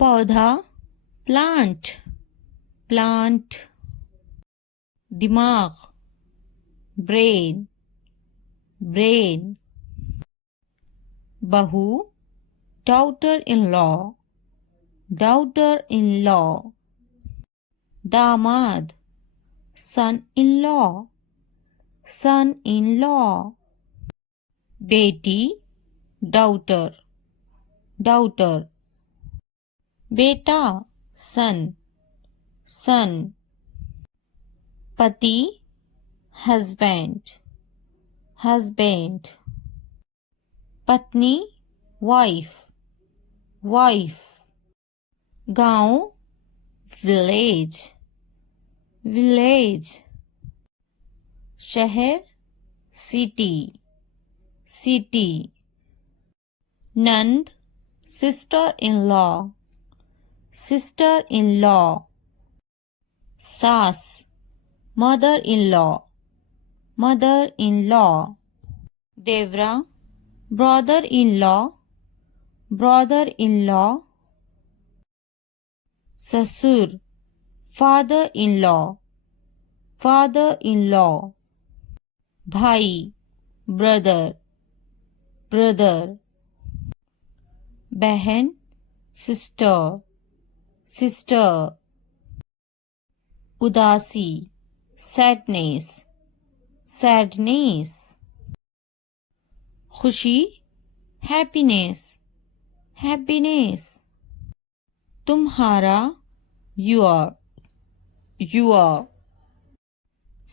पौधा plant plant. दिमाग brain brain. बहू डॉटर इन लॉ। दामाद सन इन लॉ। बेटी डॉटर बेटा सन पति हस्बैंड पत्नी वाइफ गांव विलेज शहर सिटी नंद सिस्टर इन लॉ सास मदर इन लॉ देवरा ब्रदर इन लॉ ससुर फादर इन लॉ भाई ब्रदर बहन सिस्टर उदासी सैडनेस खुशी हैप्पीनेस तुम्हारा योर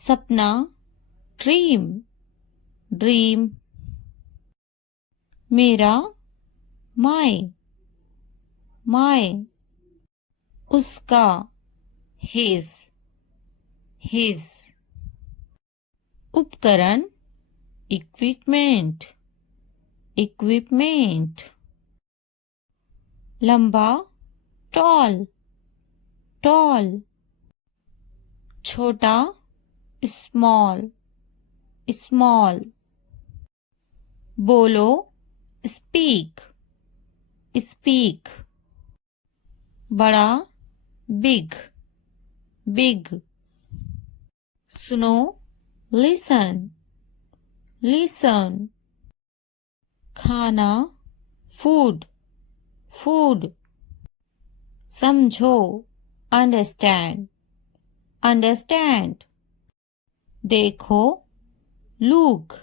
सपना ड्रीम मेरा माय उसका हिज उपकरण इक्विपमेंट लंबा टॉल छोटा स्मॉल बोलो स्पीक बड़ा बिग सुनो लिसन खाना फूड समझो अंडरस्टैंड देखो लुक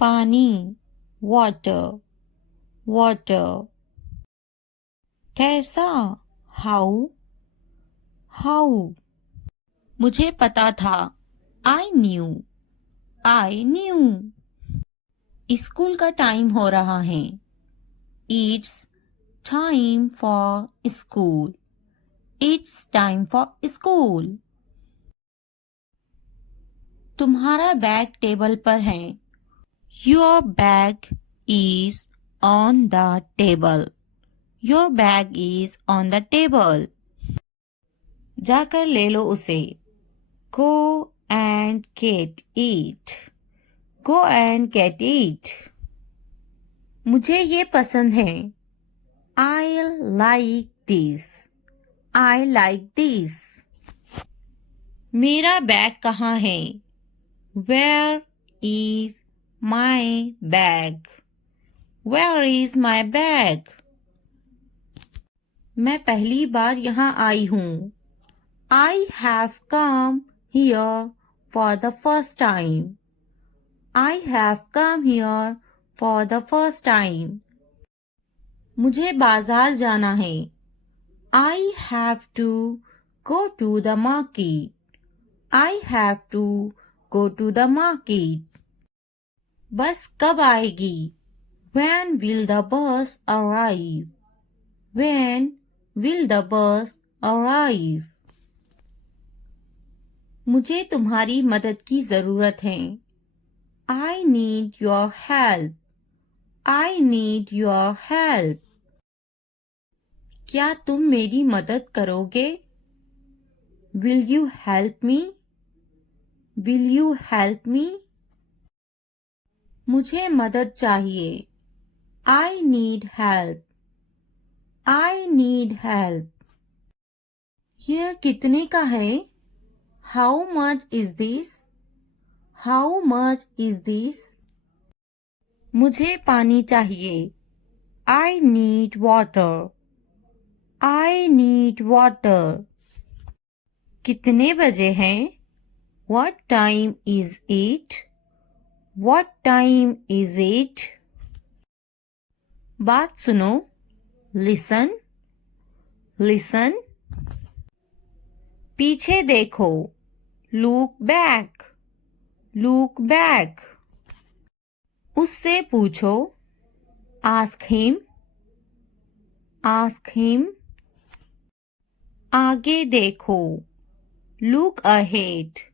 पानी वाटर कैसा हाउ मुझे पता था आई न्यू स्कूल का टाइम हो रहा है इट्स टाइम फॉर स्कूल तुम्हारा बैग टेबल पर है your bag is on the table जाकर ले लो उसे go and get it मुझे ये पसंद है I like this मेरा बैग कहाँ है where is my bag मैं पहली बार यहाँ आई हूँ I have come here for the first time. मुझे बाजार जाना है I have to go to the market. बस कब आएगी When will the bus arrive? मुझे तुम्हारी मदद की जरूरत है I need your help. क्या तुम मेरी मदद करोगे Will you help me? मुझे मदद चाहिए I need help. I need help. यह कितने का है? How much is this? How much is this? मुझे पानी चाहिए. I need water. I need water. कितने बजे हैं? What time is it? What time is it? बात सुनो. Listen. Listen. पीछे देखो. Look back. Look back. उससे पूछो. Ask him. Ask him. आगे देखो. Look ahead.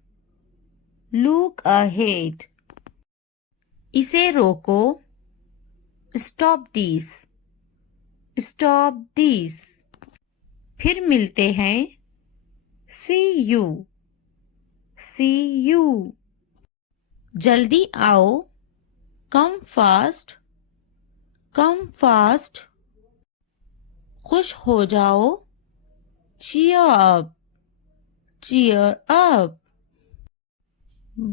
Look ahead. इसे रोको. Stop this. Stop this. फिर मिलते हैं. See you. See you. जल्दी आओ. Come fast. Come fast. खुश हो जाओ. Cheer up. Cheer up.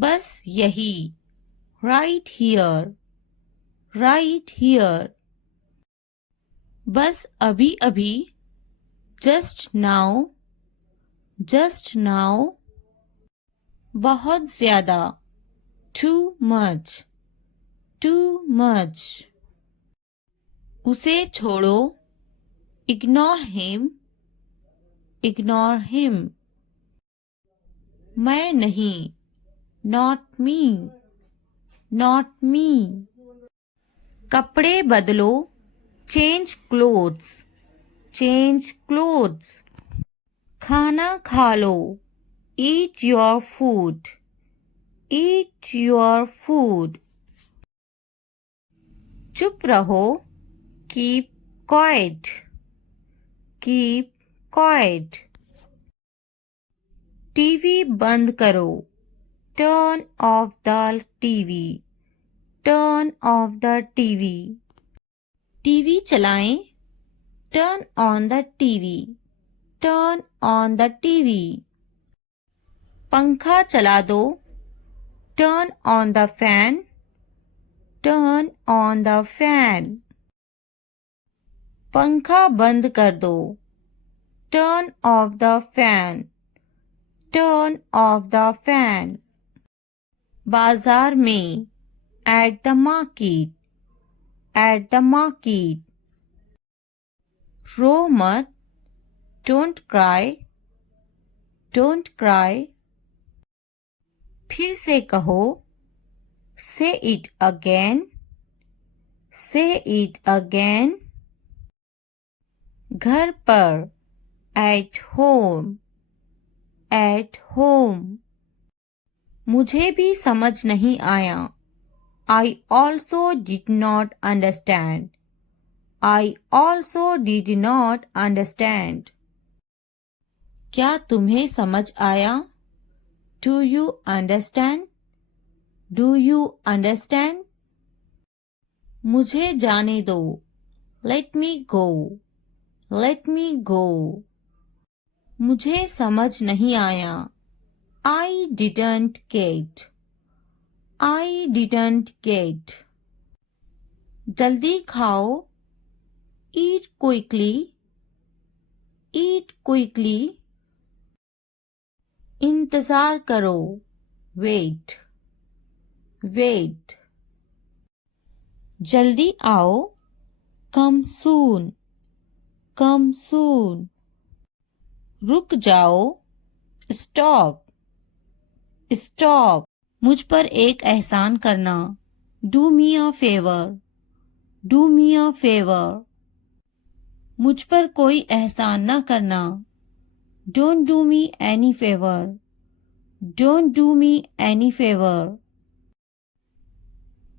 बस यही. Right here. Right here. बस अभी अभी. Just now. Just now. बहुत ज़्यादा. Too much. Too much. उसे छोड़ो. Ignore him. Ignore him. मैं नहीं. Not me. Not me. कपड़े बदलो. Change clothes. Change clothes. खाना खा लो. Eat your food. Eat your food. चुप रहो. Keep quiet. Keep quiet. TV बंद करो. Turn off the TV. Turn off the TV. TV चलाएं. Turn on the TV. Turn on the TV. पंखा चला दो. Turn on the fan. Turn on the fan. पंखा बंद कर दो. Turn off the fan. Turn off the fan. बाजार में. At the market. At the market. रो मत. Don't cry. Don't cry. फिर से कहो. Say it again. Say it again. घर पर. At home. At home. मुझे भी समझ नहीं आया. I also did not understand. I also did not understand. क्या तुम्हें समझ आया? Do you understand? Do you understand? मुझे जाने दो. Let me go. Let me go. मुझे समझ नहीं आया. I didn't get. I didn't get. जल्दी खाओ. Eat quickly. Eat quickly. इंतज़ार करो. Wait. Wait. जल्दी आओ. Come soon. Come soon. रुक जाओ. Stop. Stop. मुझ पर एक एहसान करना. Do me a favor. Do me a favor. मुझ पर कोई एहसान न करना. Don't do me any favor. Don't do me any favor.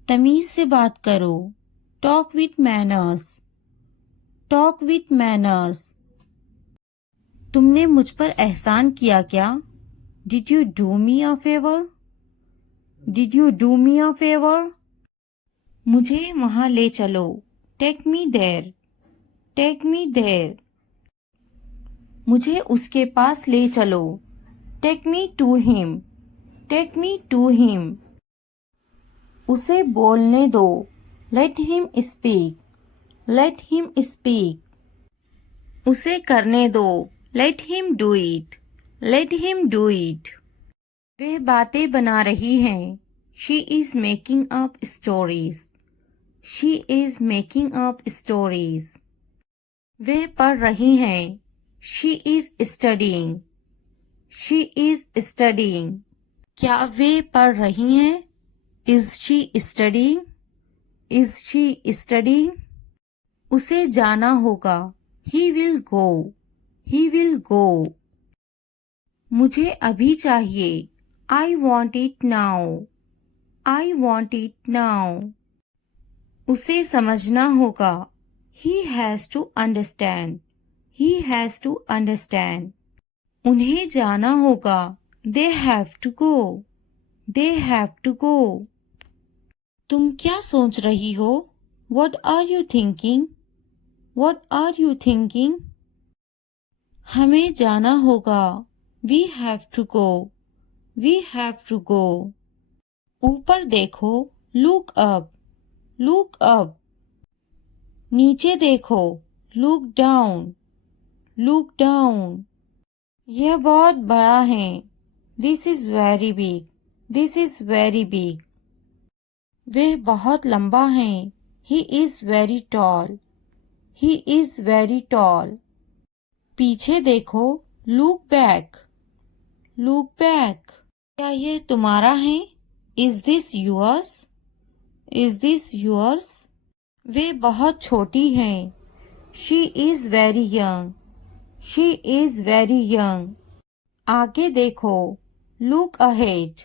तमीज से बात करो. Talk with manners. Talk with manners. तुमने मुझ पर एहसान किया क्या? Did you do me a favor? Did you do me a favor? मुझे वहाँ ले चलो. Take me there, take me there. मुझे उसके पास ले चलो, take me to him, take me to him. उसे बोलने दो, let him speak, let him speak. उसे करने दो, let him do it, let him do it. वे बातें बना रही हैं, she is making up stories, she is making up stories. वे पढ़ रही हैं, she is studying, she is studying. क्या वे पढ़ रही हैं? Is she studying, is she studying. उसे जाना होगा, he will go, he will go. मुझे अभी चाहिए, I want it now, I want it now. उसे समझना होगा, he has to understand, he has to understand. उन्हें जाना होगा, they have to go, they have to go. तुम क्या सोच रही हो? What are you thinking? What are you thinking? हमें जाना होगा, we have to go, we have to go। ऊपर देखो, look up, look up। नीचे देखो, look down, look down। यह बहुत बड़ा है, this is very big, this is very big। वह बहुत लंबा है, he is very tall, he is very tall। पीछे देखो, look back, look back। क्या ये तुम्हारा है? Is this yours? Is this yours? वे बहुत छोटी हैं, she is very young, she is very young। आगे देखो, look ahead,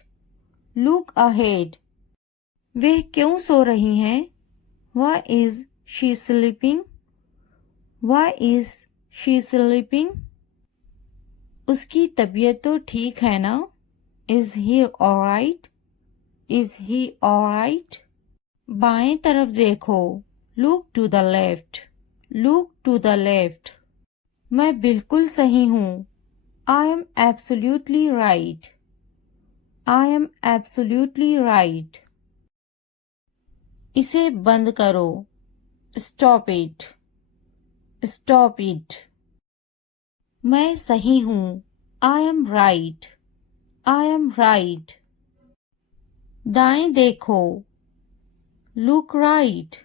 look ahead। वे क्यों सो रही हैं? Why is she sleeping? Why is she sleeping? उसकी तबीयत तो ठीक है ना? Is he alright? Is he alright? बाएं तरफ देखो, look to the left, look to the left। मैं बिल्कुल सही हूँ, I am absolutely right, I am absolutely right। इसे बंद करो, stop it, stop it। मैं सही हूँ, I am right, I am right। दाएं देखो, look right,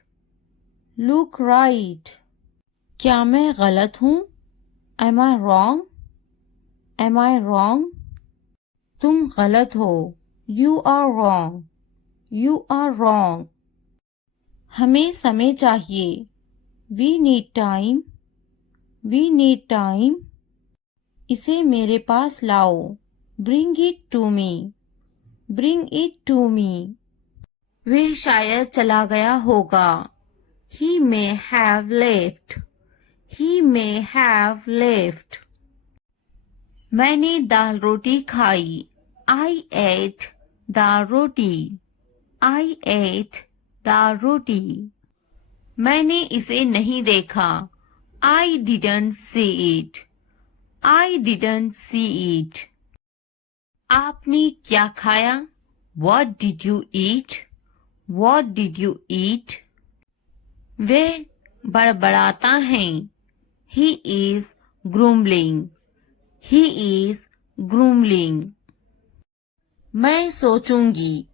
look right। क्या मैं गलत हूँ? Am I wrong? Am I wrong? तुम गलत हो, you are wrong, you are wrong। हमें समय चाहिए, we need time, we need time। इसे मेरे पास लाओ, bring it to me, bring it to me। वह शायद चला गया होगा, he may have left, he may have left। मैंने दाल रोटी खाई, I ate dal roti, I ate दाल रोटी। मैंने इसे नहीं देखा, I didn't see it, I didn't see it। आपने क्या खाया? What did you eat? What did you eat? वह बड़बड़ाता है, he is grumbling, he is grumbling। मैं सोचूंगी,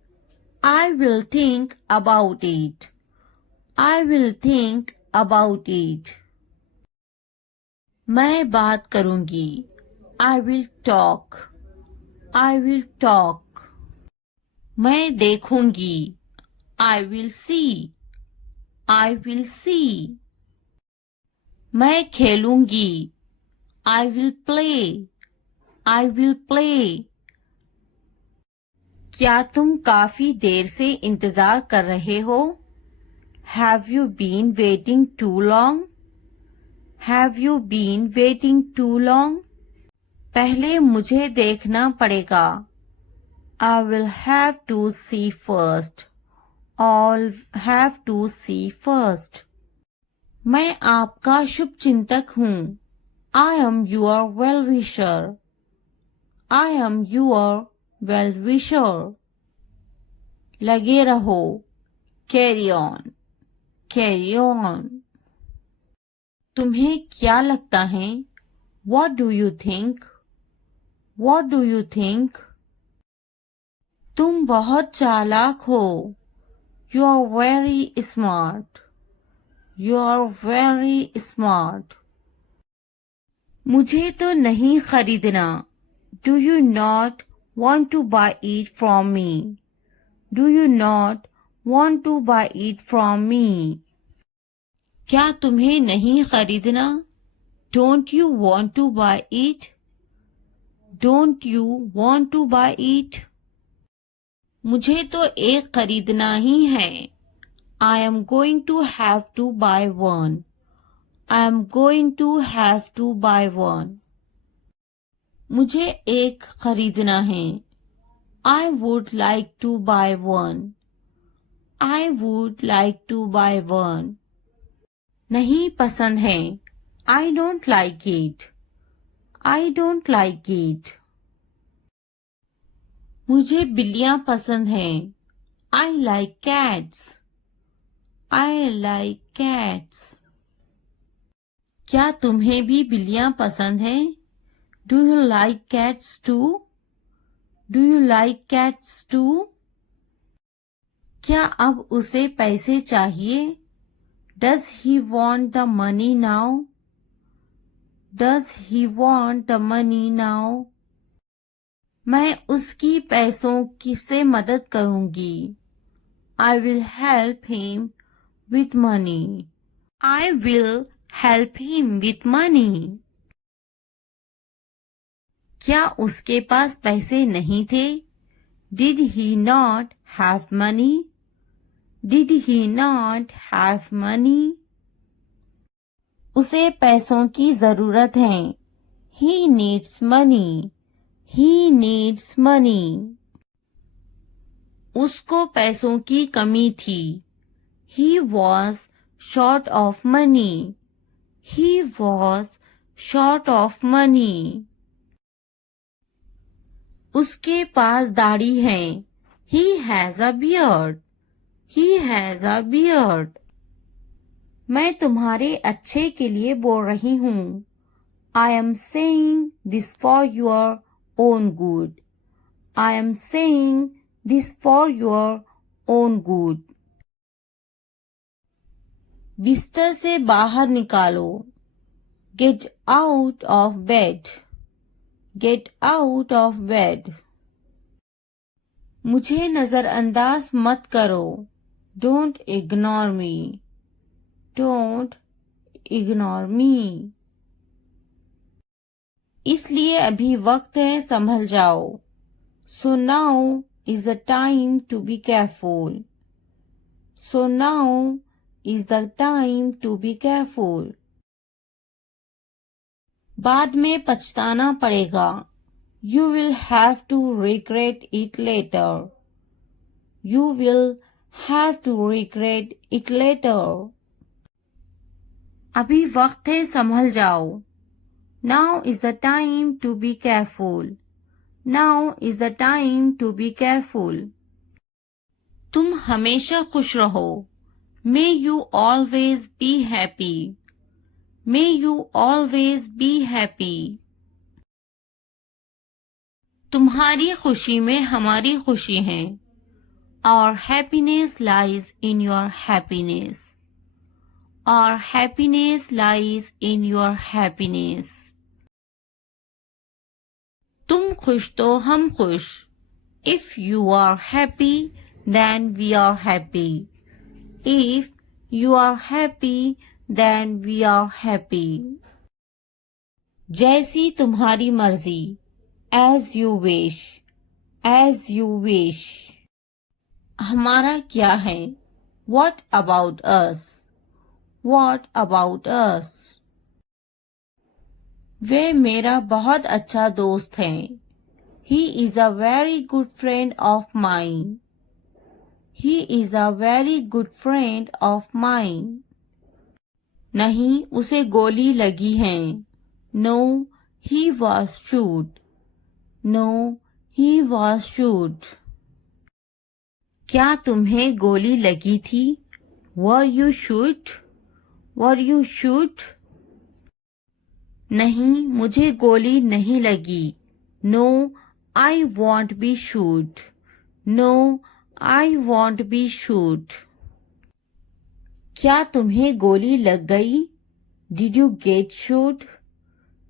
I will think about it, I will think about it। मैं बात करूंगी, I will talk, I will talk। मैं देखूंगी, I will see, I will see। मैं खेलूंगी, I will play, I will play। क्या तुम काफी देर से इंतजार कर रहे हो? Have you been waiting too long? Have you been waiting too long? पहले मुझे देखना पड़ेगा, I will have to see first, I'll have to see first। मैं आपका शुभ चिंतक हूँ। I am your well wisher. I am your well wisher. लगे रहो, कैरी ऑन, कैरी ऑन। तुम्हें क्या लगता है? What do you think? What do you think? तुम बहुत चालाक हो। You are very smart. You are very smart. मुझे तो नहीं खरीदना। Do you not want to buy it from me? Do you not want to buy it from me? क्या तुम्हें नहीं खरीदना? Don't you want to buy it? Don't you want to buy it? मुझे तो एक खरीदना ही है। I am going to have to buy one. I am going to have to buy one. मुझे एक खरीदना है। I would like to buy one. I would like to buy one. नहीं पसंद है। I don't like it. I don't like it. मुझे बिल्लियाँ पसंद हैं। I like cats. I like cats. क्या तुम्हें भी बिल्लियाँ पसंद हैं? Do you like cats too? Do you like cats too? क्या अब उसे पैसे चाहिए? Does he want the money now? Does he want the money now? मैं उसकी पैसों की से मदद करूंगी। I will help him with money. I will help him with money. क्या उसके पास पैसे नहीं थे? Did he not have money? Did he not have money? उसे पैसों की जरूरत है। He needs money. He needs money. उसको पैसों की कमी थी। He was short of money. He was short of money. उसके पास दाढ़ी है। He has a beard. He has a beard. मैं तुम्हारे अच्छे के लिए बोल रही हूँ। I am saying this for your own good. I am saying this for your own good. बिस्तर से बाहर निकालो। Get out of bed. Get out of bed. मुझे नजरअंदाज मत करो। Don't ignore me. Don't ignore me. इसलिए अभी वक्त है, संभल जाओ। So now is the time to be careful. So now is the time to be careful. बाद में पछताना पड़ेगा। You will have to regret it later. You will have to regret it later. अभी वक्त है, संभल जाओ। Now is the time to be careful. Now is the time to be careful. तुम हमेशा खुश रहो। May you always be happy. May you always be happy. तुम्हारी खुशी में हमारी खुशी है। Our happiness lies in your happiness. Our happiness lies in your happiness. तुम खुश तो हम खुश। If you are happy, then we are happy. If you are happy, then we are happy. जैसी तुम्हारी मर्जी। As you wish. As you wish. हमारा क्या है? What about us? What about us? वे मेरा बहुत अच्छा दोस्त है। He is a very good friend of mine. He is a very good friend of mine. नहीं, उसे गोली लगी है। No, he was shoot. No, he was shoot. क्या तुम्हें गोली लगी थी? Were you shoot? Were you shoot? नहीं, मुझे गोली नहीं लगी। No, I want be shoot. No, I want be shoot. क्या तुम्हें गोली लग गई? Did you get shoot?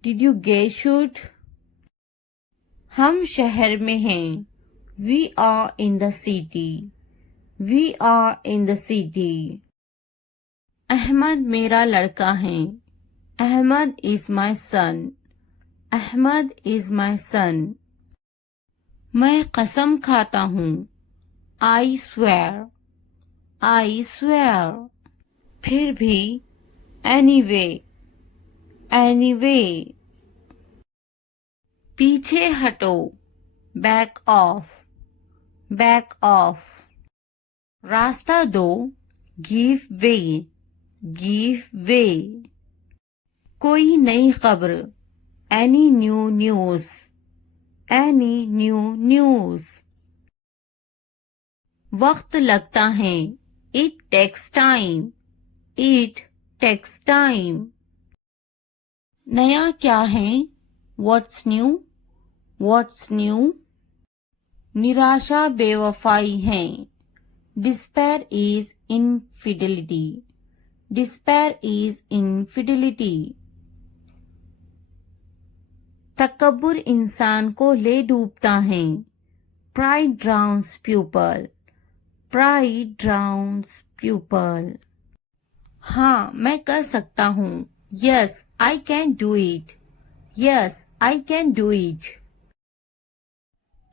Did you get shoot? हम शहर में हैं। We are in the city. We are in the city. Ahmed मेरा लड़का है। Ahmad is my son. Ahmad is my son. मैं कसम खाता हूँ। I swear. I swear. फिर भी। एनीवे। एनीवे। पीछे हटो। Back off. Back off. रास्ता दो। Give way. Give way. कोई नई खबर। Any new news. Any new news. वक्त लगता है। It takes time. It takes time. नया क्या है? What's new? What's new? निराशा बेवफाई है। Despair is infidelity. Despair is infidelity. तकब्बुर इंसान को ले डूबता है। Pride drowns people. Pride drowns people. हाँ, मैं कर सकता हूँ। Yes, I can do it. Yes, I can do it.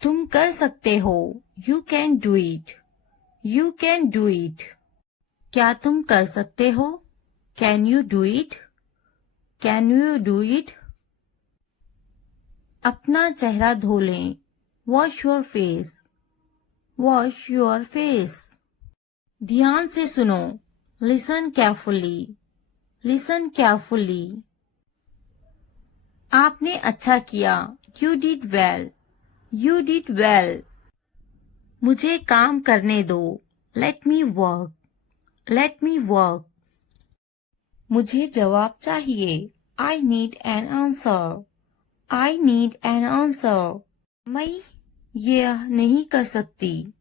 तुम कर सकते हो। You can do it. You can do it. क्या तुम कर सकते हो? Can you do it? Can you do it? अपना चेहरा धो लें। Wash your face. Wash your face. ध्यान से सुनो। Listen carefully. Listen carefully. आपने अच्छा किया। You did well. You did well. मुझे काम करने दो। Let me work. Let me work. मुझे जवाब चाहिए। I need an answer. I need an answer. मैं यह नहीं कर सकती।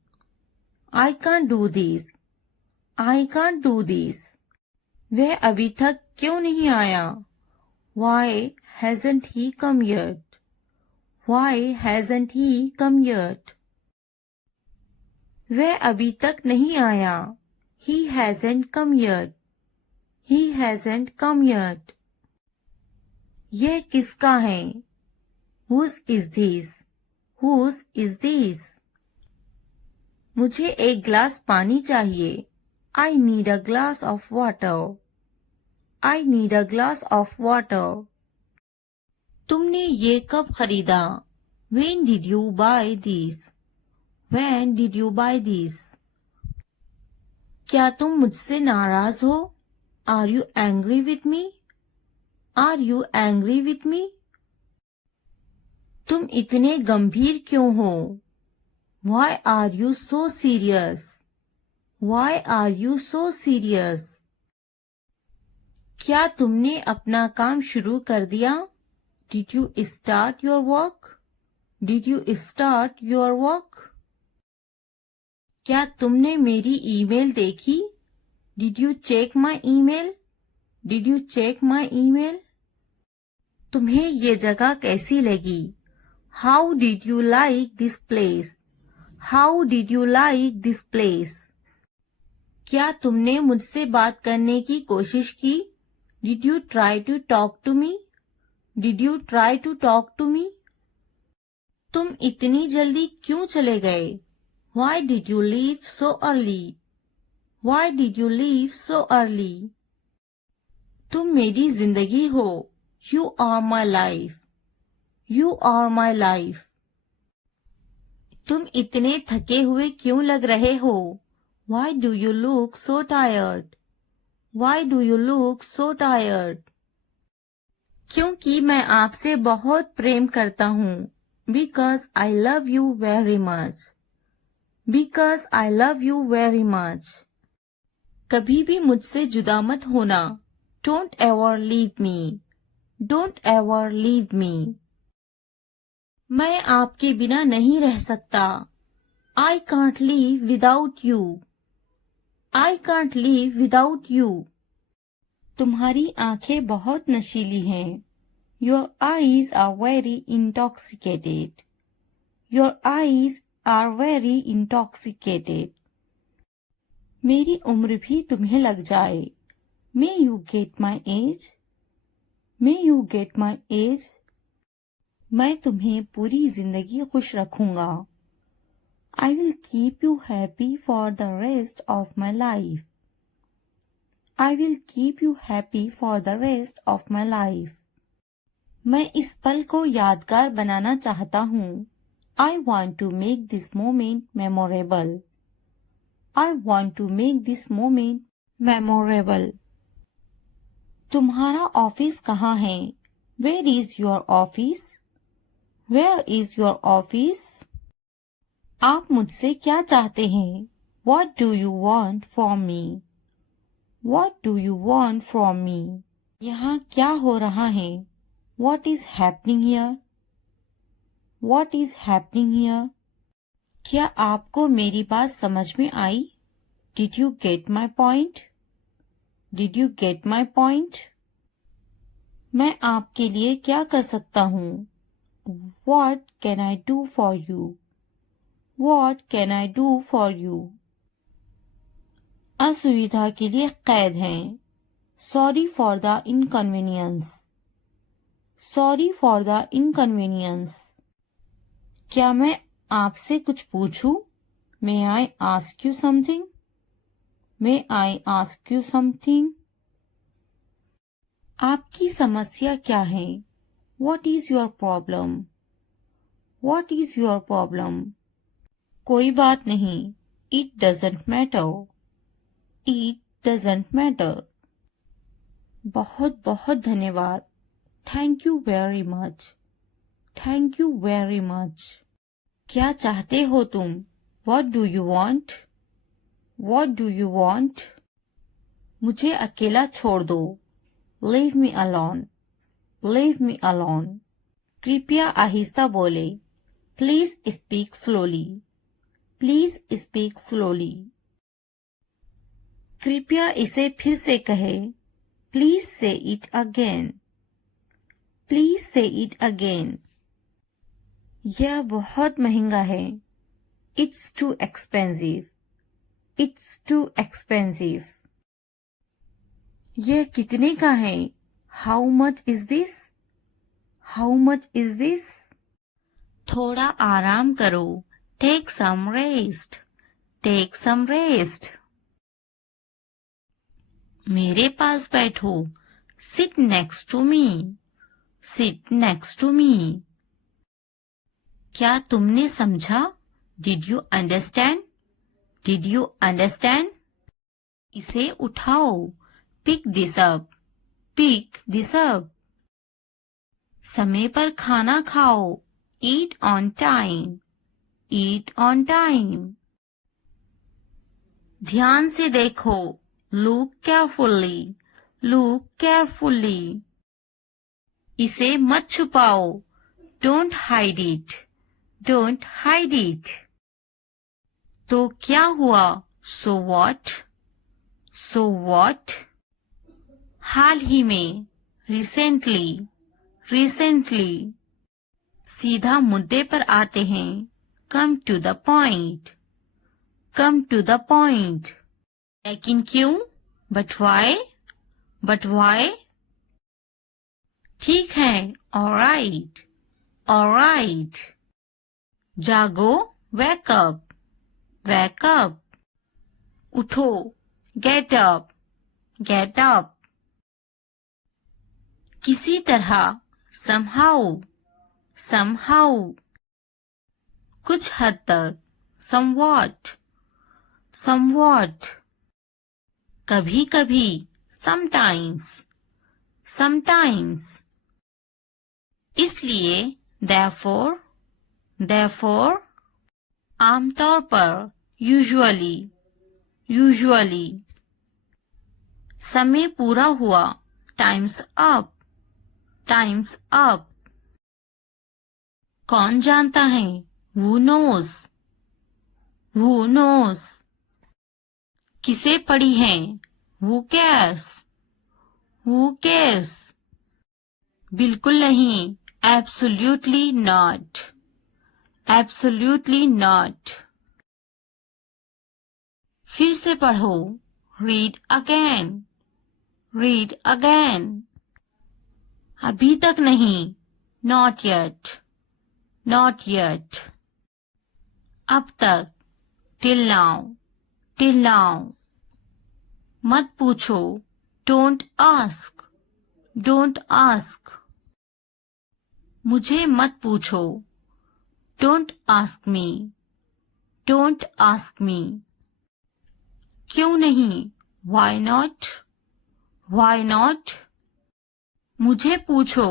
I can't do this. I can't do this. वह अभी तक क्यों नहीं आया? Why hasn't he come yet? Why hasn't he come yet? वह अभी तक नहीं आया। He hasn't come yet. He hasn't come yet. यह किसका है? Whose is this? Whose is this? मुझे एक ग्लास पानी चाहिए। I need a glass of water. I need a glass of water. तुमने ये कब खरीदा? When did you buy this? When did you buy this? क्या तुम मुझसे नाराज हो? Are you angry with me? Are you angry with me? तुम इतने गंभीर क्यों हो? Why are you so serious? Why are you so serious? क्या तुमने अपना काम शुरू कर दिया? Did you start your work? Did you start your work? क्या तुमने मेरी ईमेल देखी? Did you check my email? Did you check my email? तुम्हें ये जगह कैसी लगी? How did you like this place? How did you like this place? क्या तुमने मुझसे बात करने की कोशिश की? Did you try to talk to me? Did you try to talk to me? तुम इतनी जल्दी क्यों चले गए? Why did you leave so early? Why did you leave so early? तुम मेरी जिंदगी हो। You are my life. You are my life. तुम इतने थके हुए क्यों लग रहे हो? Why do you look so tired? Why do you look so tired? क्योंकि मैं आपसे बहुत प्रेम करता हूँ. Because I love you very much. Because I love you very much. कभी भी मुझसे जुदा मत होना. Don't ever leave me. Don't ever leave me. मैं आपके बिना नहीं रह सकता. I can't live without you. I can't live without you. तुम्हारी आंखें बहुत नशीली हैं. Your eyes are very intoxicated. Your eyes are very intoxicated. मेरी उम्र भी तुम्हें लग जाए. May you get my age? May you get my age? मैं तुम्हें पूरी जिंदगी खुश रखूंगा. I will keep you happy for the rest of my life. I will keep you happy for the rest of my life. मैं इस पल को यादगार बनाना चाहता हूँ. I want to make this moment memorable. I want to make this moment memorable. तुम्हारा office कहाँ है? Where is your office? Where is your office? आप मुझसे क्या चाहते हैं? What do you want from me? What do you want from me? यहाँ क्या हो रहा है? What is happening here? What is happening here? क्या आपको मेरी बात समझ में आई? Did you get my point? Did you get my point? मैं आपके लिए क्या कर सकता हूँ? What can I do for you? What can I do for you? असुविधा के लिए कैद हैं. Sorry for the inconvenience. Sorry for the inconvenience. क्या मैं आपसे कुछ पूछूं? May I ask you something? May I ask you something? आपकी समस्या क्या है? What is your problem? What is your problem? कोई बात नहीं. It doesn't matter. It doesn't matter. बहुत बहुत धन्यवाद. Thank you very much. Thank you very much. क्या चाहते हो तुम? What do you want? What do you want? मुझे अकेला छोड़ दो. Leave me alone. Leave me alone. कृपया आहिस्ता बोले. Please speak slowly. Please speak slowly. कृपया इसे फिर से कहे. Please say it again. Please say it again. यह बहुत महंगा है. It's too expensive. It's too expensive. यह कितने का है? How much is this? How much is this? थोड़ा आराम करो. Take some rest. Take some rest. मेरे पास बैठो. Sit next to me. Sit next to me. क्या तुमने समझा? Did you understand? Did you understand? इसे उठाओ. Pick this up. Pick this up. समय पर खाना खाओ. Eat on time. Eat on time. ध्यान से देखो. Look carefully. Look carefully. इसे मत छुपाओ. Don't hide it. Don't hide it. तो क्या हुआ? So what? So what? हाल ही में. Recently. Recently. सीधा मुद्दे पर आते हैं. Come to the point. Come to the point. लेकिन क्यों? But why? But why? ठीक है. All right. All right. जागो. Wake up. Wake up. उठो. Get up. Get up. किसी तरह. Somehow. Somehow. कुछ हद तक. Somewhat. Somewhat. कभी कभी. sometimes, sometimes. इसलिए therefore, therefore. आमतौर पर usually, usually. समय पूरा हुआ time's up, time's up. कौन जानता है who knows, who knows. किसे पड़ी है who cares, who cares. बिल्कुल नहीं absolutely not, absolutely not. फिर से पढ़ो read again, read again. अभी तक नहीं not yet, not yet. अब तक till now, till now. मत पूछो don't ask, don't ask. मुझे मत पूछो don't ask me, don't ask me. क्यों नहीं why not, why not. मुझे पूछो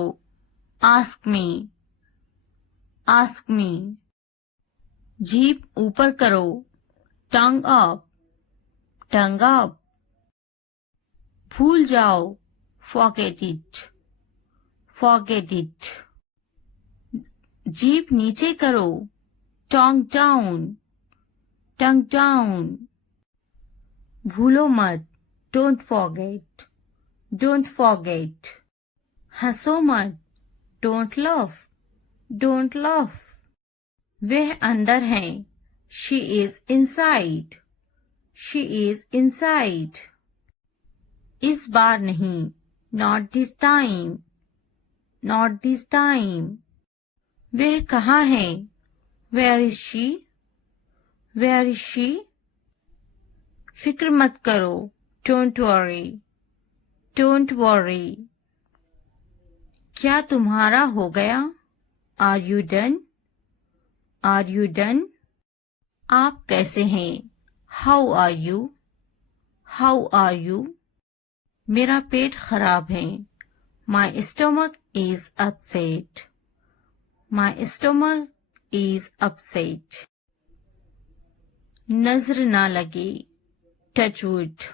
ask me, ask me. जीभ ऊपर करो tongue up, tongue up. भूल जाओ forget it, forget it. जीभ नीचे करो tongue down, tongue down. भूलो मत don't forget, don't forget. हंसो मत don't laugh, don't laugh. वह अंदर है she is inside, she is inside. इस बार नहीं not this time, not this time. वह कहाँ है where is she, where is she. फिक्र मत करो don't worry, don't worry. क्या तुम्हारा हो गया are you done, are you done. आप कैसे हैं how are you, how are you. मेरा पेट खराब है my stomach is upset, my stomach is upset. नजर ना लगे touch wood,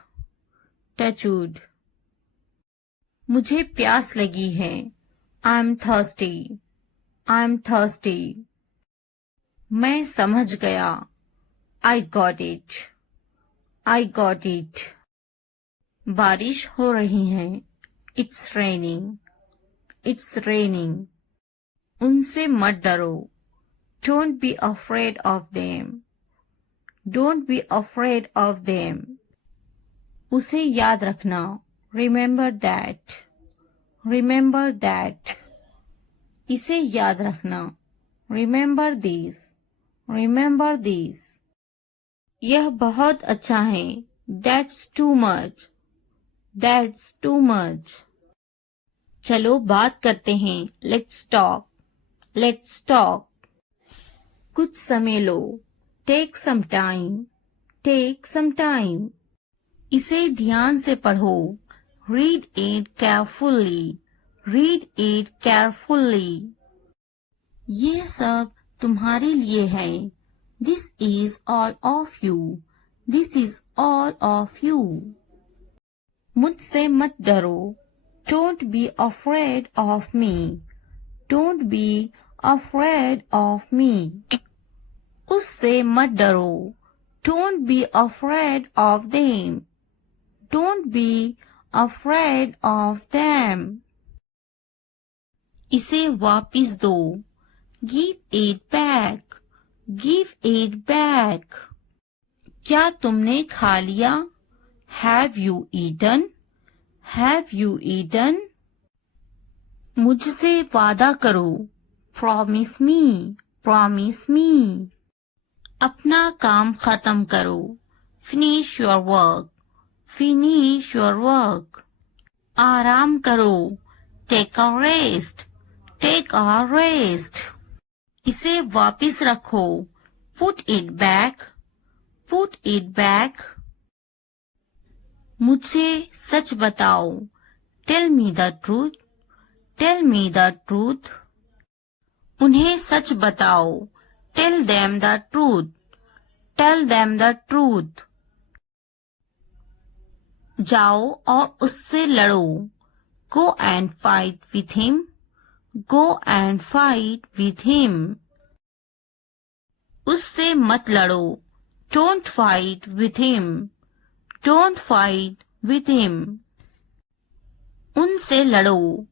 touch wood. मुझे प्यास लगी है I'm thirsty, I'm thirsty. मैं समझ गया I got it, I got it. बारिश हो रही है it's raining, it's raining. उनसे मत डरो don't be afraid of them, don't be afraid of them. उसे याद रखना remember that, remember that. इसे याद रखना remember this, remember this. यह बहुत अच्छा है that's too much, that's too much. चलो बात करते हैं let's talk, let's talk. कुछ समय लो take some time, take some time. इसे ध्यान से पढ़ो read it carefully, read it carefully. ये सब तुम्हारे लिए है this is all of you, this is all of you. मुझसे मत डरो don't be afraid of me, don't be afraid of me. उससे मत डरो don't be afraid of them, don't be afraid of them. इसे वापिस दो give it back, give it back. क्या तुमने खा लिया have you eaten, have you eaten. मुझसे वादा करो promise me, promise me. अपना काम खत्म करो finish your work, finish your work. आराम करो take a rest, take a rest. इसे वापिस रखो put it back, put it back. मुझसे सच बताओ, tell me the truth, tell me the truth. उन्हें सच बताओ, tell them the truth, tell them the truth. जाओ और उससे लड़ो, go and fight with him, go and fight with him. उससे मत लड़ो, don't fight with him, don't fight with him. उनसे लड़ो,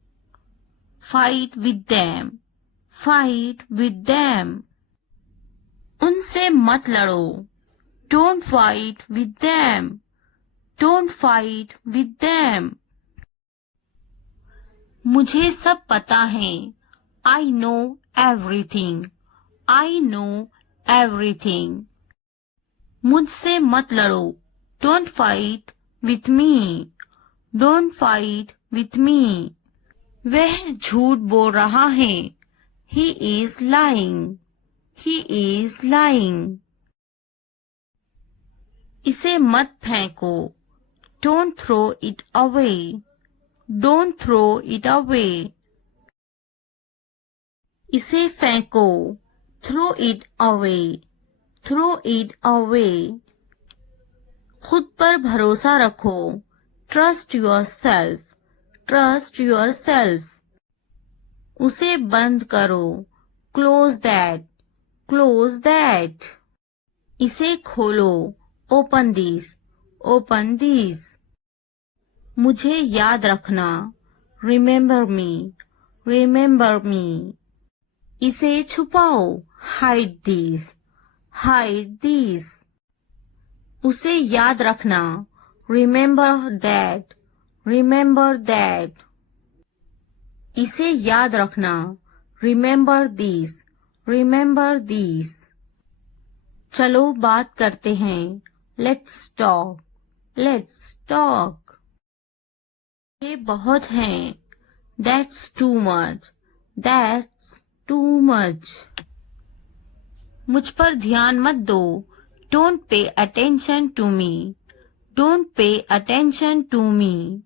fight with them, fight with them. उनसे मत लड़ो, don't fight with them, don't fight with them. मुझे सब पता है, I know everything, I know everything. मुझसे मत लड़ो, don't fight with me, don't fight with me. वह झूठ बोल रहा है, he is lying, he is lying. इसे मत फेंको, don't throw it away, don't throw it away. इसे फेंको, throw it away, throw it away. खुद पर भरोसा रखो, trust yourself, trust yourself. उसे बंद करो, क्लोज दैट, क्लोज दैट। इसे खोलो, ओपन दिस, ओपन दिस। मुझे याद रखना, रिमेम्बर मी, रिमेम्बर मी। इसे छुपाओ, हाइड दिस, हाइड दिस। उसे याद रखना, रिमेम्बर दैट, रिमेम्बर दैट। इसे याद रखना, रिमेम्बर दिस, रिमेम्बर दिस। चलो बात करते हैं, लेट्स टॉक, लेट्स टॉक। ये बहुत हैं, that's too much, that's too much. मुझ पर ध्यान मत दो, don't pay attention to me, don't pay attention to me.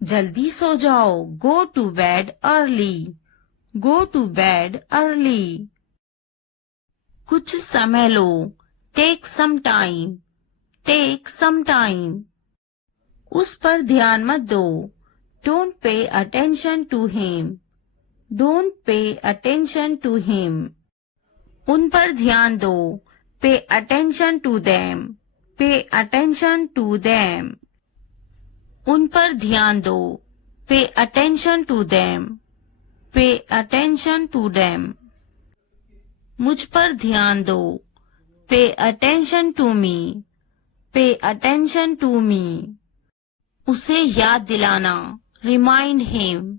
जल्दी सो जाओ, go to bed early, go to bed early. कुछ समय लो, take some time, take some time. उस पर ध्यान मत दो, don't pay attention to him, don't pay attention to him. उन पर ध्यान दो, pay attention to them, pay attention to them. उन पर ध्यान दो, pay attention to them, pay attention to them. मुझ पर ध्यान दो, पे अटेंशन टू मी, पे अटेंशन टू मी। उसे याद दिलाना, रिमाइंड हिम,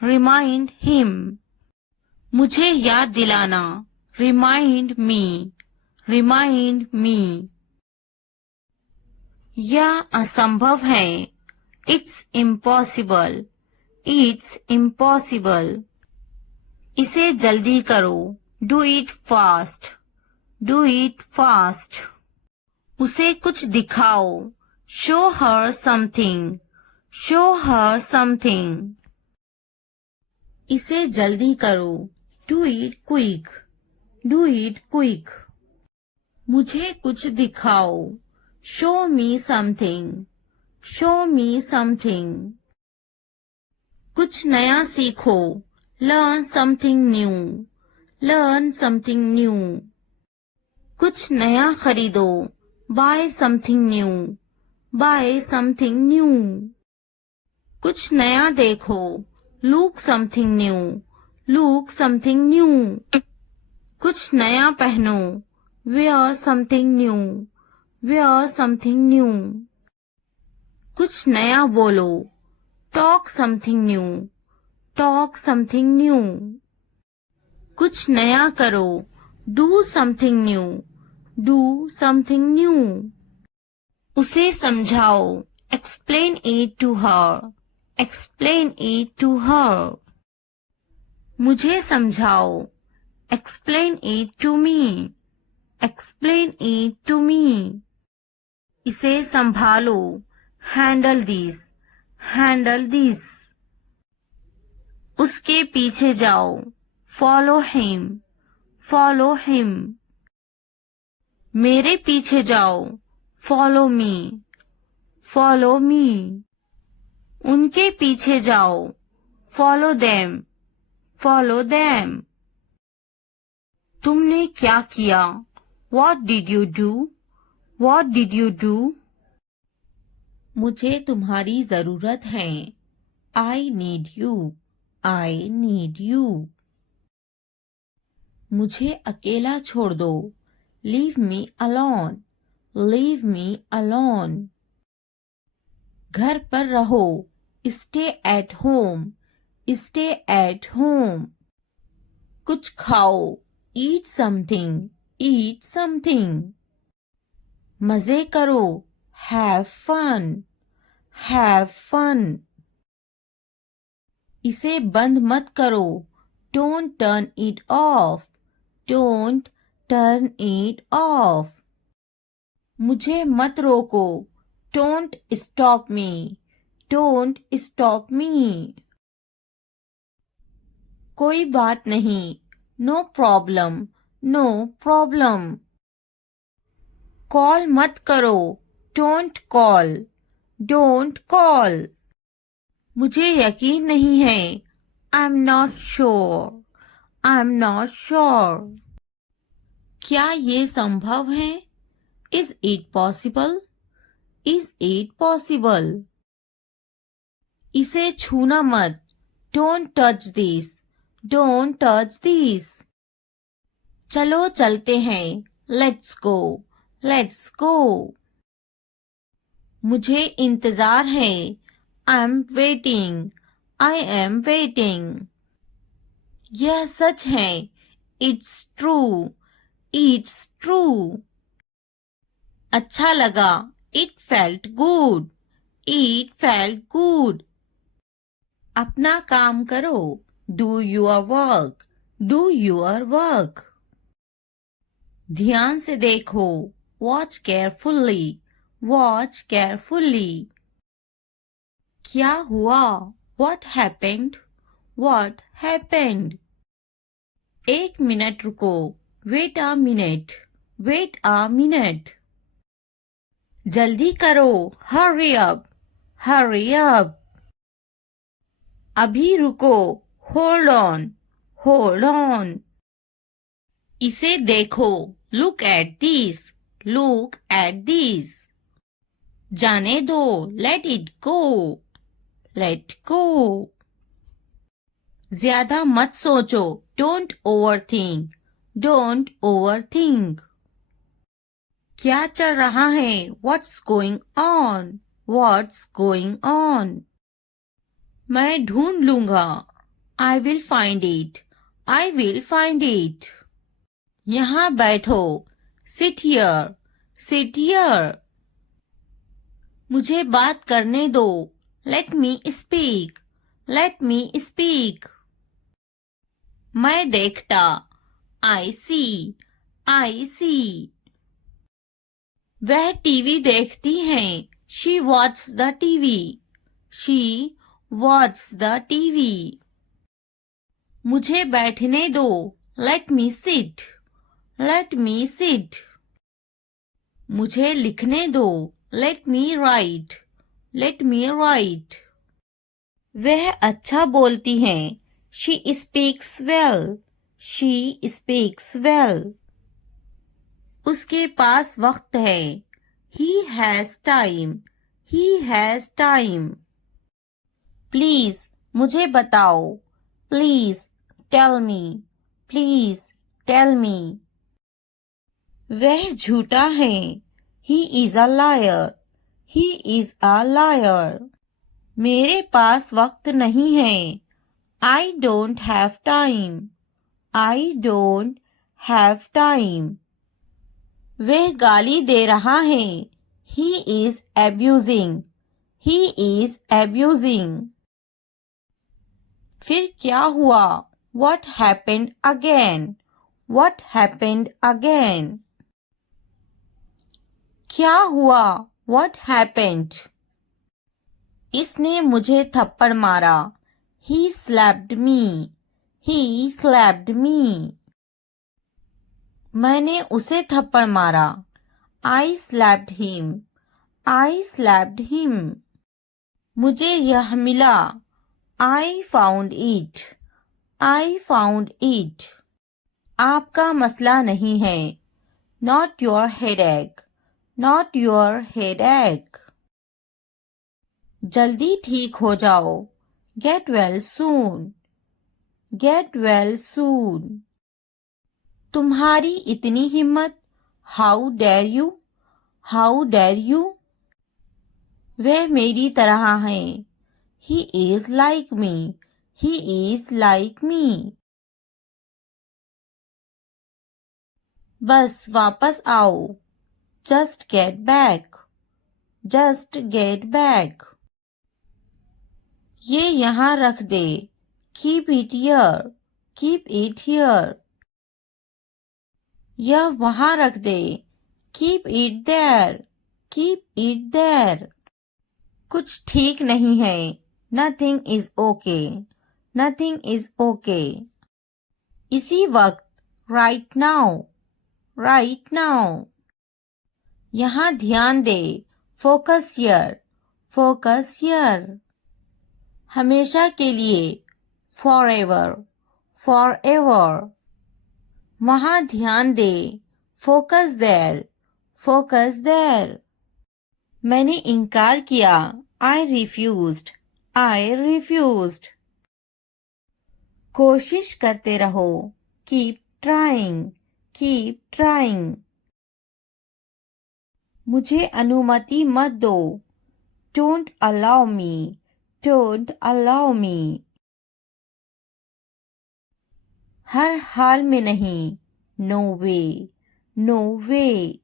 रिमाइंड हिम। मुझे याद दिलाना, रिमाइंड मी, रिमाइंड मी। यह असंभव है, इट्स इम्पॉसिबल, इट्स इम्पॉसिबल। इसे जल्दी करो, do it fast, do it fast. उसे कुछ दिखाओ, show her something, show her something. इसे जल्दी करो, do it quick, do it quick. मुझे कुछ दिखाओ, show me something, show me something. कुछ नया सीखो, learn something new, learn something new. कुछ नया खरीदो, buy something new, buy something new. कुछ नया देखो, look something new, look something new. कुछ नया पहनो, wear something new, where something new. कुछ नया बोलो, talk something new, talk something new. कुछ नया करो, do something new, do something new. उसे समझाओ, explain it to her, explain it to her. मुझे समझाओ, explain it to me, explain it to me. इसे संभालो, हैंडल दिस, हैंडल दिस। उसके पीछे जाओ, फॉलो हिम, फॉलो हिम। मेरे पीछे जाओ, फॉलो मी, फॉलो मी। उनके पीछे जाओ, फॉलो देम, फॉलो देम। तुमने क्या किया? What did you do? What did you do? मुझे तुम्हारी जरूरत है, I need you, I need you। मुझे अकेला छोड़ दो, Leave me alone, leave me alone। घर पर रहो, Stay at home, stay at home। कुछ खाओ, Eat something, eat something। मजे करो, Have fun, have fun। इसे बंद मत करो, Don't turn it off, don't turn it off। मुझे मत रोको, Don't stop me, don't stop me। कोई बात नहीं, No problem, no problem। Call मत करो, Don't call, don't call। मुझे यकीन नहीं है, I'm not sure, I'm not sure। क्या ये संभव है? Is it possible? Is it possible? इसे छूना मत, Don't touch this, don't touch this। चलो चलते हैं, Let's go, let's go। मुझे इंतजार है, I'm waiting, I am waiting। यह सच है, It's true, it's true। अच्छा लगा, It felt good, it felt good। अपना काम करो, Do your work, do your work। ध्यान से देखो, Watch carefully, watch carefully। क्या हुआ? What happened? What happened? एक मिनट रुको, Wait a minute, wait a minute। जल्दी करो, Hurry up, hurry up। अभी रुको, Hold on, hold on। इसे देखो, Look at this, look at this। जाने दो, Let it go, let go। ज्यादा मत सोचो, Don't overthink, don't overthink। क्या चल रहा है? What's going on, what's going on। मैं ढूंढ लूंगा, I will find it, I will find it। यहाँ बैठो, Sit here, sit here। मुझे बात करने दो, Let me speak, let me speak। मैं देखता, I see, I see। वह टीवी देखती हैं, She watches the TV, she watches the TV। मुझे बैठने दो, Let me sit, let me sit। मुझे लिखने दो, Let me write, let me write। वह अच्छा बोलती हैं, She speaks well, she speaks well। उसके पास वक्त है, He has time, he has time। Please मुझे बताओ, Please tell me, please tell me। वह झूठा है, He is a liar, he is a liar। मेरे पास वक्त नहीं है, I don't have time, I don't have time। वह गाली दे रहा है, He is abusing, he is abusing। फिर क्या हुआ? What happened again, what happened again। क्या हुआ? What happened? इसने मुझे थप्पड़ मारा. He slapped me. He slapped me. मैंने उसे थप्पड़ मारा. I slapped him. I slapped him. मुझे यह मिला. I found it. I found it. आपका मसला नहीं है. Not your headache. Not your headache. जल्दी ठीक हो जाओ. Get well soon. Get well soon. तुम्हारी इतनी हिम्मत. How dare you? How dare you? वह मेरी तरह है. He is like me. He is like me. बस वापस आओ. Just get back. Just get back. ये यहाँ रख दे. Keep it here. Keep it here. यह वहाँ रख दे. Keep it there. Keep it there. कुछ ठीक नहीं है. Nothing is okay. Nothing is okay. इसी वक्त. Right now. Right now. यहाँ ध्यान दे. Focus here. Focus here. हमेशा के लिए. Forever. Forever. वहाँ ध्यान दे. Focus there. Focus there. मैंने इनकार किया. I refused. I refused. कोशिश करते रहो. Keep trying. Keep trying. मुझे अनुमति मत दो. Don't allow me. Don't allow me. हर हाल में नहीं. No way. No way.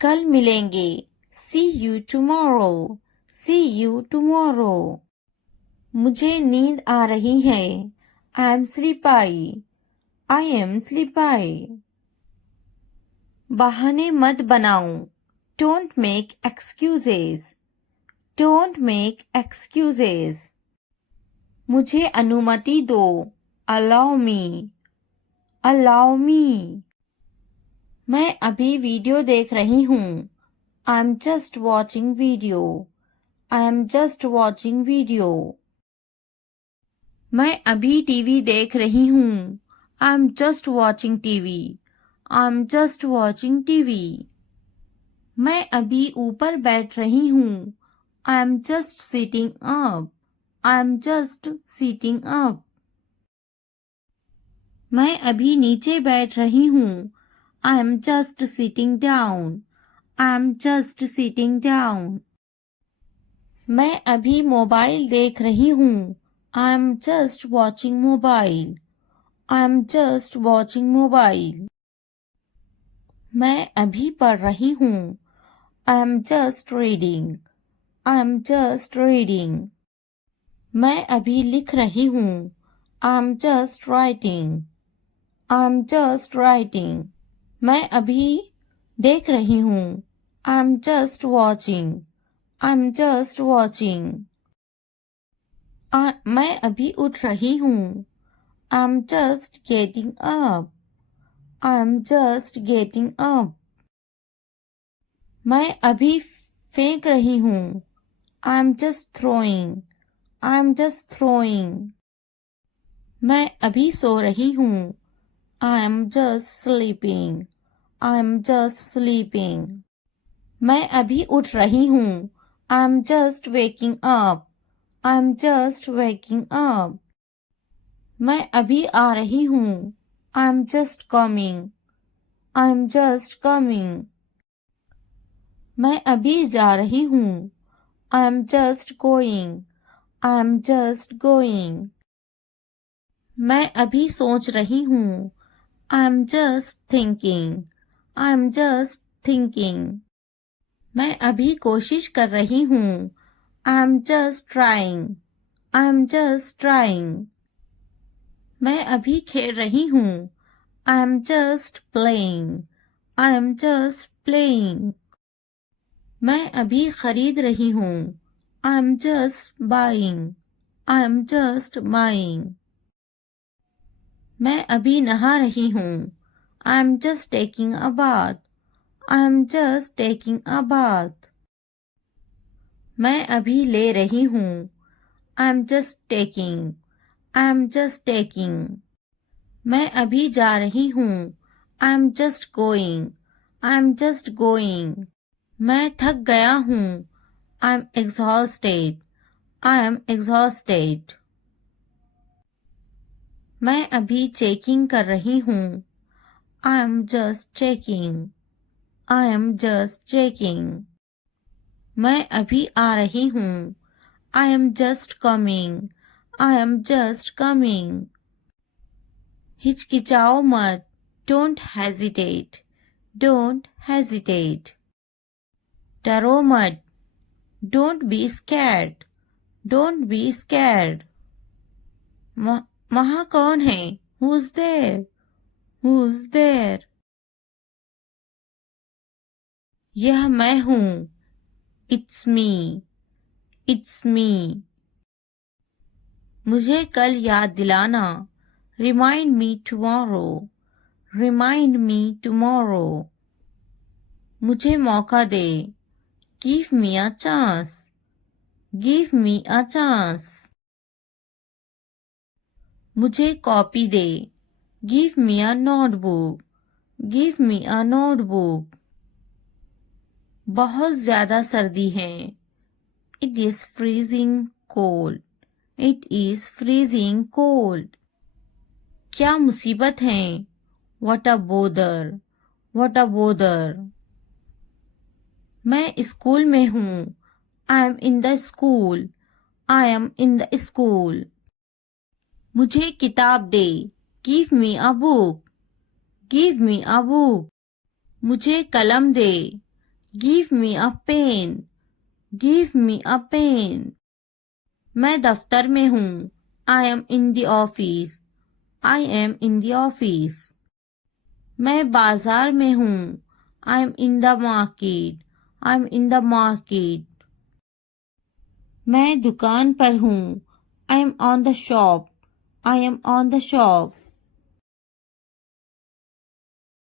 कल मिलेंगे. See you tomorrow. See you tomorrow. मुझे नींद आ रही है. I am sleepy. I am sleepy. बहाने मत बनाओ. Don't make excuses. Don't make excuses. मुझे अनुमति दो. Allow me. Allow me. मैं अभी वीडियो देख रही हूँ. I'm just watching video. I'm just watching video. मैं अभी टीवी देख रही हूँ. I'm just watching TV. I'm just watching TV. मैं अभी ऊपर बैठ रही हूँ. I'm just sitting up. I'm just sitting up. मैं अभी नीचे बैठ रही हूँ. I'm just sitting down. I'm just sitting down. मैं अभी मोबाइल देख रही हूँ. I'm just watching mobile. I'm just watching mobile. मैं अभी पढ़ रही हूँ. I'm just reading. I'm just reading. मैं अभी लिख रही हूँ. I'm just writing. I'm just writing. मैं अभी देख रही हूँ. I'm just watching. I'm just watching. मैं अभी उठ रही हूँ. I'm just getting up. I'm just getting up. मैं अभी फेंक रही हूँ. I'm just throwing. I'm just throwing. मैं अभी सो रही हूँ. I'm just sleeping. I'm just sleeping. मैं अभी उठ रही हूँ. I'm just waking up. I'm just waking up. मैं अभी आ रही हूँ. I'm just coming. I'm just coming. मैं अभी जा रही हूँ. I'm just going. I'm just going. मैं अभी सोच रही हूँ. I'm just thinking. I'm just thinking. मैं अभी कोशिश कर रही हूँ. I'm just trying. I'm just trying. मैं अभी खेल रही हूँ. I'm just playing. I'm just playing. मैं अभी खरीद रही हूँ। I am just buying. I am just buying. मैं अभी नहा रही हूँ। I am just taking a bath. I am just taking a bath. मैं अभी ले रही हूँ। I am just taking. I am just taking. मैं अभी जा रही हूँ। I am just going. I am just going. मैं थक गया हूँ। I am exhausted. I am exhausted. मैं अभी चेकिंग कर रही हूँ। I am just checking. I am just checking. मैं अभी आ रही हूँ। I am just coming. I am just coming. हिचकिचाओ मत। Don't hesitate. Don't hesitate. डरो मत। Don't be scared. Don't be scared. वहाँ कौन है? Who is there? Who is there? यह मैं हूँ। It's me. It's me. मुझे कल याद दिलाना। Remind me tomorrow. Remind me tomorrow. मुझे मौका दे। Give me a chance. Give me a chance. मुझे कॉपी दे। Give me a notebook. Give me a notebook. बहुत ज्यादा सर्दी है। It is freezing cold. It is freezing cold. क्या मुसीबत है? What a bother. What a bother. मैं स्कूल में हूँ। I am in the school. I am in the school. मुझे किताब दे। Give me a book. Give me a book. मुझे कलम दे। Give me a pen. Give me a pen. मैं दफ्तर में हूँ। I am in the office. I am in the office. मैं बाजार में हूँ। I am in the market. I am in the market. मैं दुकान पर हूँ। I M on the shop. I am on the shop.